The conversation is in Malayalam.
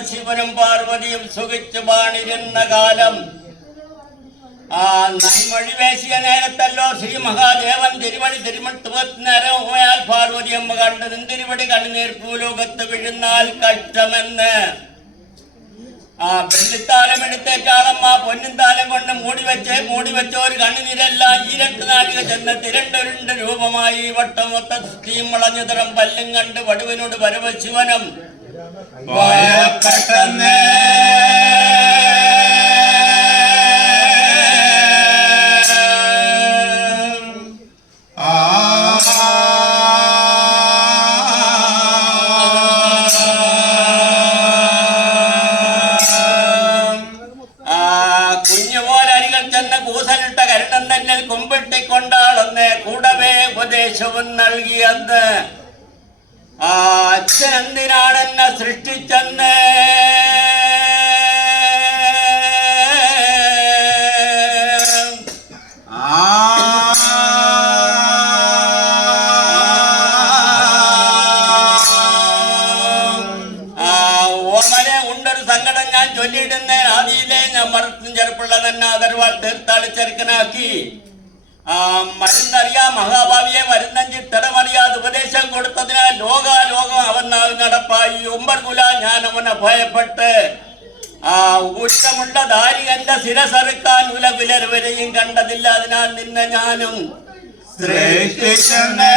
പരമശിവനും പാർവതിയും സുഖിച്ചു പാണിരുന്ന കാലം ആ നന്മൊഴി വേശിയ നേരത്തല്ലോ ശ്രീ മഹാദേവൻ തിരുവടി തിരുമട്ടുപത്തിനേരം പോയാൽ പാർവതി അമ്മ കണ്ട് നിന്തിരുവടി കണ്ണുനീർ ഭൂലോകത്ത് വീഴുന്നാൽ കഷ്ടമെന്ന് ആ വെള്ളിത്താലം എടുത്തേറ്റാളമ്മ പൊന്നും താലം കൊണ്ട് മൂടിവെച്ച ഒരു കണ്ണുനീരെല്ലാം ഈരട്ട് നാഴിക ചെന്ന് തിരണ്ടൊരുണ്ട് രൂപമായി വട്ടമൊത്ത തീം വളഞ്ഞു തരം പല്ലും കണ്ട് വടുവിനോട് പരമശിവനം പെട്ടെന്ന് കുഞ്ഞുപോലരികൾ ചെന്ന് കൂസലിട്ട കരുണൻ തന്നിൽ കുമ്പിട്ടിക്കൊണ്ടാളെന്ന് കൂടവേ ഉപദേശവും നൽകിയെന്ന് അച്ഛൻ എന്തിനാണെന്നെ സൃഷ്ടിച്ചെന്ന് ഓമനെ ഉണ്ടൊരു സങ്കടം ഞാൻ ചൊല്ലിയിടുന്ന ആദിയിലെ ഞാൻ മറത്തും ചെറുപ്പുള്ള തന്നെ അകർവാൾ തീർത്ഥാളി ചെറുക്കനാക്കി മരുന്നറിയാ മഹാഭാവിയെ മരുന്നഞ്ചി തിടമറിയാതെ ഉപദേശം കൊടുത്തതിനാൽ ലോകാലോകം അവൻ നടപ്പായി ഉമ്പർകുല ഞാൻ അവനെ ഭയപ്പെട്ട് ഊറ്റമുള്ള ദാരികന്റെ ശിരസറുക്കാൻ ഉലകുലരുവരെയും കണ്ടതില്ല അതിനാൽ നിന്നെ ഞാനും ശ്രേഷ്ഠിച്ചെന്ന്